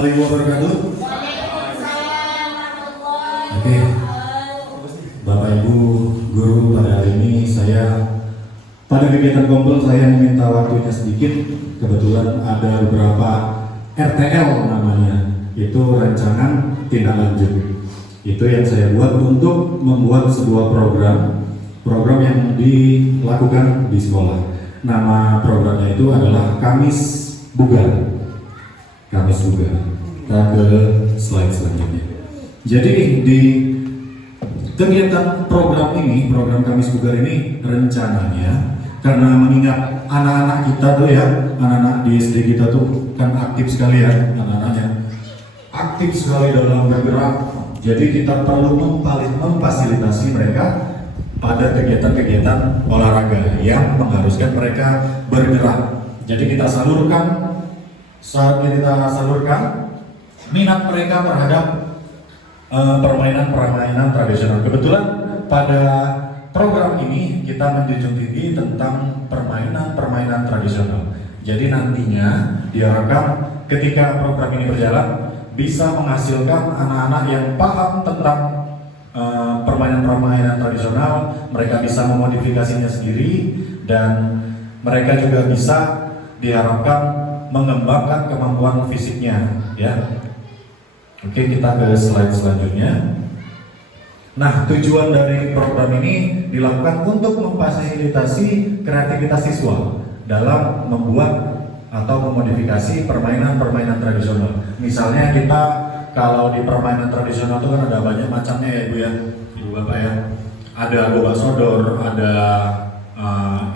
Wabarakatuh. Oke, Bapak Ibu guru, pada hari ini pada kegiatan kumpul saya meminta waktunya sedikit. Kebetulan ada beberapa RTL namanya, itu rancangan tindak lanjut. Itu yang saya buat untuk membuat sebuah program yang dilakukan di sekolah. Nama programnya itu adalah Kamis Bugar. Kita ke slide selanjutnya. Jadi di kegiatan program Kamis Bugar ini rencananya, karena mengingat anak-anak kita tuh ya, anak-anak di SD kita tuh kan aktif sekali ya, anak-anaknya aktif sekali dalam bergerak. Jadi kita perlu memfasilitasi mereka pada kegiatan-kegiatan olahraga yang mengharuskan mereka bergerak. Jadi kita salurkan minat mereka terhadap permainan tradisional. Kebetulan pada program ini kita menjunjung tinggi tentang permainan tradisional. Jadi nantinya diharapkan ketika program ini berjalan bisa menghasilkan anak-anak yang paham tentang permainan tradisional. Mereka bisa memodifikasinya sendiri dan mereka juga bisa diharapkan mengembangkan kemampuan fisiknya ya. Oke, kita ke slide selanjutnya. Nah, tujuan dari program ini dilakukan untuk memfasilitasi kreativitas siswa dalam membuat atau memodifikasi permainan tradisional. Misalnya kita kalau di permainan tradisional itu kan ada banyak macamnya ya Ibu ya, Ibu Bapak ya. Ada bola sodor, ada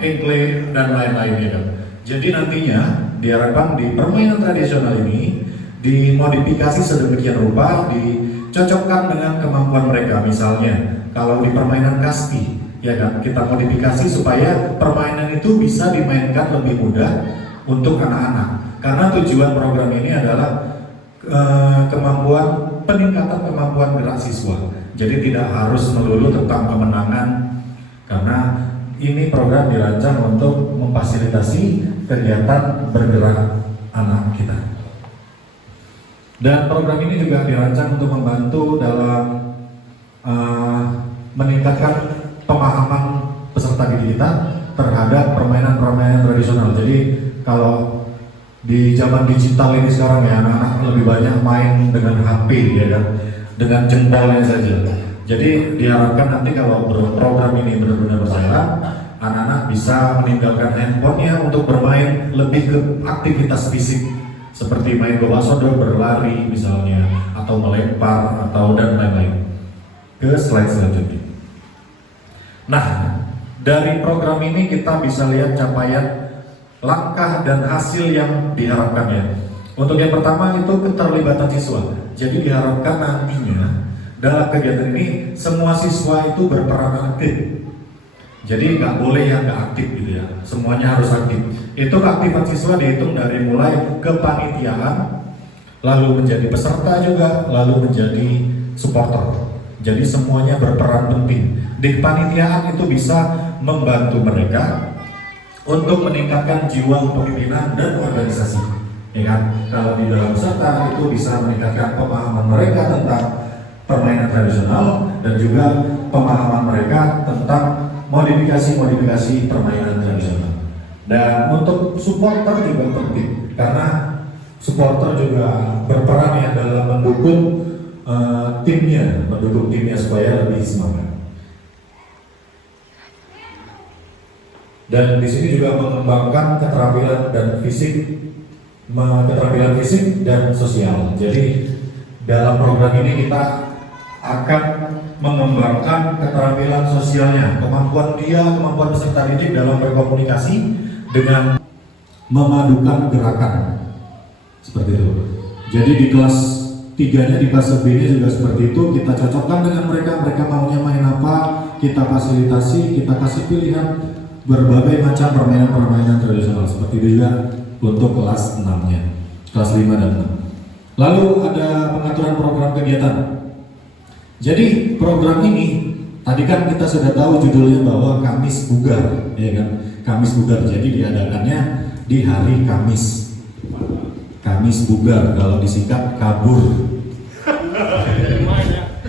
engklek dan lain-lain ya. Jadi nantinya diharapkan di permainan tradisional ini dimodifikasi sedemikian rupa, dicocokkan dengan kemampuan mereka. Misalnya kalau di permainan kasti ya kan, kita modifikasi supaya permainan itu bisa dimainkan lebih mudah untuk anak-anak. Karena tujuan program ini adalah peningkatan kemampuan gerak siswa. Jadi tidak harus melulu tentang kemenangan, karena ini program dirancang untuk memfasilitasi kegiatan bergerak anak kita. Dan program ini juga dirancang untuk membantu dalam meningkatkan pemahaman peserta didik kita terhadap permainan tradisional. Jadi kalau di zaman digital ini sekarang ya, anak-anak lebih banyak main dengan HP ya kan, dengan jempolnya saja. Jadi diharapkan nanti kalau program ini benar-benar berjalan, anak-anak bisa meninggalkan handphonenya untuk bermain lebih ke aktivitas fisik seperti main bola sodor, berlari misalnya, atau melempar atau dan lain-lain. Ke slide selanjutnya. Nah, dari program ini kita bisa lihat capaian langkah dan hasil yang diharapkan ya. Untuk yang pertama itu keterlibatan siswa. Jadi diharapkan nantinya dalam kegiatan ini semua siswa itu berperan aktif. Jadi nggak boleh yang nggak aktif gitu ya, semuanya harus aktif. Itu keaktifan siswa dihitung dari mulai kepanitiaan, lalu menjadi peserta juga, lalu menjadi supporter. Jadi semuanya berperan penting. Di kepanitiaan itu bisa membantu mereka untuk meningkatkan jiwa kepemimpinan dan organisasi. Ya kan? Kalau di dalam peserta itu bisa meningkatkan pemahaman mereka tentang permainan tradisional dan juga pemahaman mereka tentang modifikasi permainan tradisional. Dan untuk supporter juga penting, karena supporter juga berperan ya dalam mendukung timnya supaya lebih semangat. Dan di sini juga mengembangkan keterampilan fisik dan sosial. Jadi dalam program ini kita akan mengembangkan keterampilan sosialnya, kemampuan peserta didik dalam berkomunikasi dengan memadukan gerakan seperti itu. Jadi di kelas 3-nya, di kelas B-nya juga seperti itu, kita cocokkan dengan mereka maunya main apa, kita fasilitasi, kita kasih pilihan berbagai macam permainan tradisional. Seperti itu juga untuk kelas 6-nya, kelas 5 dan 6. Lalu ada pengaturan program kegiatan. Jadi program ini tadi kan kita sudah tahu judulnya bahwa Kamis Bugar, ya kan? Kamis Bugar. Jadi diadakannya di hari Kamis. Kamis bugar, kalau disingkat kabur.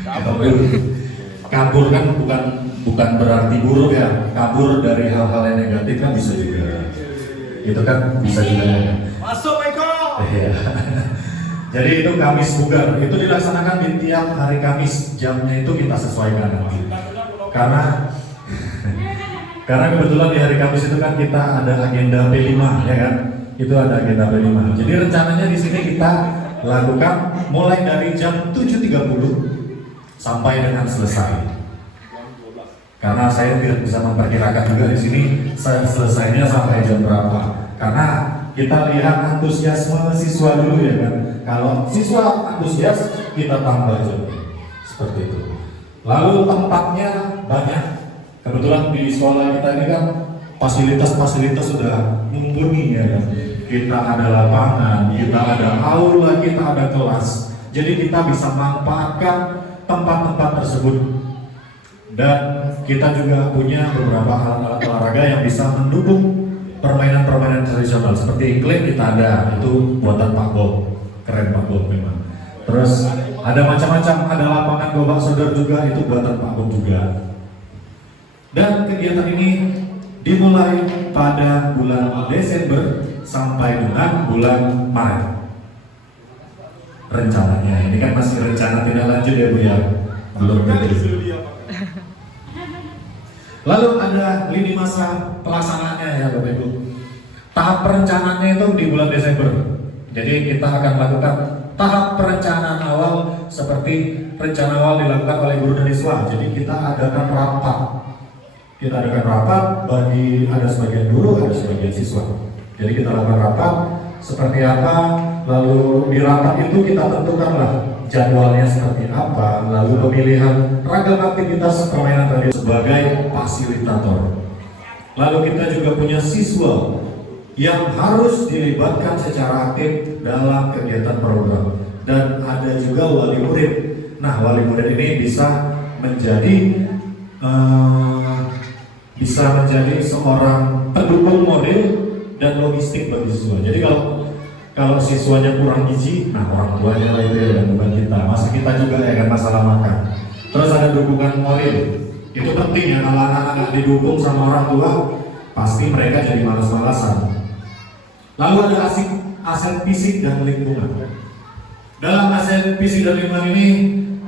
Kabur. Kabur kan bukan berarti buruk ya. Kabur dari hal-hal yang negatif kan bisa juga. Itu kan bisa juga ya. Masuk Eko. Iya. Jadi itu Kamis bugar, itu dilaksanakan di tiap hari Kamis, jamnya itu kita sesuaikan nanti. Karena kebetulan di hari Kamis itu kan kita ada agenda P5 ya kan. Itu ada agenda P5. Jadi rencananya di sini kita lakukan mulai dari jam 7.30 sampai dengan selesai. Karena saya tidak bisa memperkirakan juga di sini selesainya sampai jam berapa. Karena kita lihat antusiasme siswa dulu ya kan. Kalau siswa antusias, kita tambah jamnya. Seperti itu. Lalu tempatnya banyak. Kebetulan di sekolah kita ini kan fasilitas-fasilitas sudah mumpuni ya kan. Kita ada lapangan, kita ada aula, kita ada kelas. Jadi kita bisa manfaatkan tempat-tempat tersebut. Dan kita juga punya beberapa alat olahraga yang bisa mendukung permainan-permainan tradisional. Seperti klaim kita ada, itu buatan Pak Bob. Keren Pak Bob memang. Terus ada macam-macam, ada lapangan gobak sodor juga, itu buatan Pak Bob juga. Dan kegiatan ini dimulai pada bulan Desember sampai dengan bulan Maret. Rencananya, ini kan masih rencana tidak lanjut ya Bu ya, belum tentu. Lalu ada lini masa pelaksanaannya ya Bapak Ibu. Tahap perencanaannya itu di bulan Desember. Jadi kita akan lakukan tahap perencanaan awal seperti rencana awal dilakukan oleh guru dan siswa. Jadi kita adakan rapat. Kita adakan rapat bagi ada sebagian guru, ada sebagian siswa. Jadi kita lakukan rapat seperti apa, lalu di rapat itu kita tentukanlah jadwalnya seperti apa, lalu pemilihan ragam aktivitas permainan tadi sebagai fasilitator. Lalu kita juga punya siswa yang harus dilibatkan secara aktif dalam kegiatan program, dan ada juga wali murid. Nah, wali murid ini bisa menjadi seorang pendukung model dan logistik bagi siswa. Jadi kalau siswanya kurang gizi, nah orang tuanya lah itu ya, dan bukan kita. Masa kita juga ya kan masalah makan. Terus ada dukungan moral, itu penting ya. Kalau anak-anak nggak didukung sama orang tua, pasti mereka jadi malas-malasan. Lalu ada aset fisik dan lingkungan. Dalam aset fisik dan lingkungan ini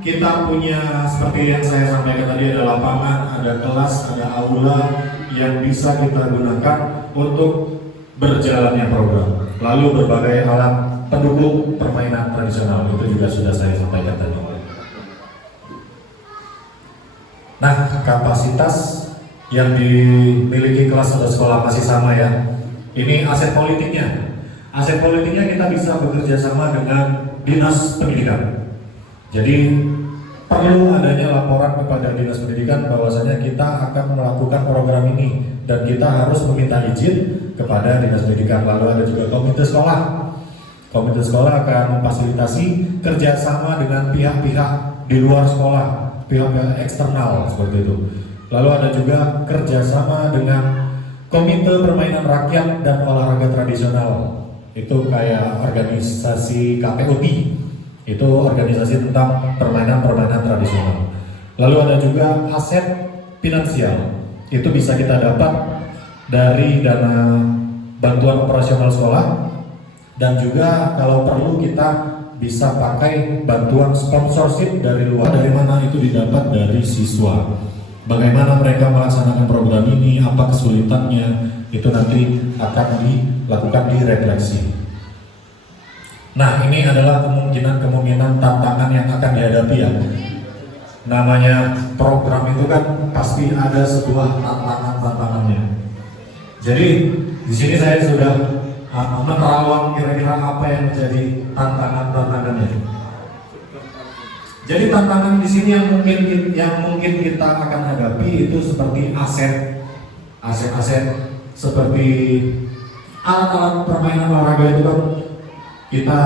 kita punya seperti yang saya sampaikan tadi, ada lapangan, ada kelas, ada aula yang bisa kita gunakan untuk berjalannya program. Lalu berbagai alat pendukung permainan tradisional, itu juga sudah saya sampaikan tadi. Nah, kapasitas yang dimiliki kelas atau sekolah masih sama ya. Ini aset politiknya. Aset politiknya kita bisa bekerja sama dengan dinas pendidikan. Jadi perlu adanya laporan kepada dinas pendidikan bahwasanya kita akan melakukan program ini, dan kita harus meminta izin kepada dinas pendidikan. Lalu ada juga komite sekolah. Komite sekolah akan memfasilitasi kerjasama dengan pihak-pihak di luar sekolah, pihak-pihak eksternal seperti itu. Lalu ada juga kerjasama dengan komite permainan rakyat dan olahraga tradisional. Itu kayak organisasi KPOT. Itu organisasi tentang permainan-permainan tradisional. Lalu ada juga aset finansial. Itu bisa kita dapat dari dana bantuan operasional sekolah, dan juga kalau perlu kita bisa pakai bantuan sponsorship dari luar. Dari mana itu didapat? Dari siswa. Bagaimana mereka melaksanakan program ini, apa kesulitannya, itu nanti akan dilakukan di refleksi. Nah, ini adalah kemungkinan tantangan yang akan dihadapi ya. Namanya program itu kan pasti ada sebuah tantangannya. Jadi di sini saya sudah menerawang kira-kira apa yang menjadi tantangannya. Jadi tantangan di sini yang mungkin kita akan hadapi itu seperti aset seperti alat-alat permainan olahraga itu kan kita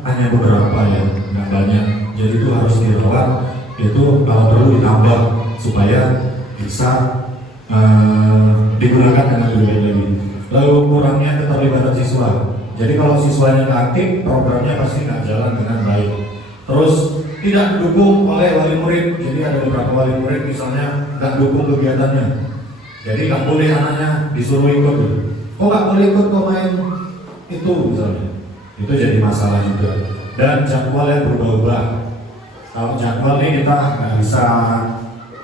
hanya beberapa ya, nggak banyak. Jadi itu harus dirawat, itu kalau perlu ditambah supaya bisa digunakan dengan lebih baik lagi. Lalu kurangnya keterlibatan siswa. Jadi kalau siswanya nggak aktif, programnya pasti nggak jalan dengan baik. Terus tidak didukung oleh wali murid. Jadi ada beberapa wali murid misalnya nggak dukung kegiatannya. Jadi nggak boleh anaknya disuruh ikut. Oh nggak boleh ikut kok main itu misalnya. Itu jadi masalah juga. Dan jadwal yang berubah-ubah. Kalau jadwal ini kita nggak bisa,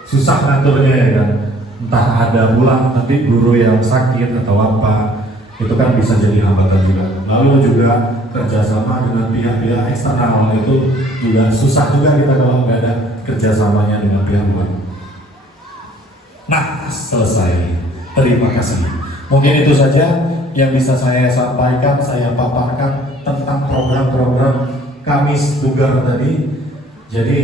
susah ngaturnya ya kan. Entah ada pulang nanti guru yang sakit atau apa, itu kan bisa jadi hambatan juga. Lalu juga kerjasama dengan pihak-pihak eksternal itu juga susah juga kita kalau nggak ada kerjasamanya dengan pihak luar. Nah, selesai. Terima kasih. Mungkin itu saja yang bisa saya sampaikan, saya paparkan tentang program-program Kamis Bugar tadi. Jadi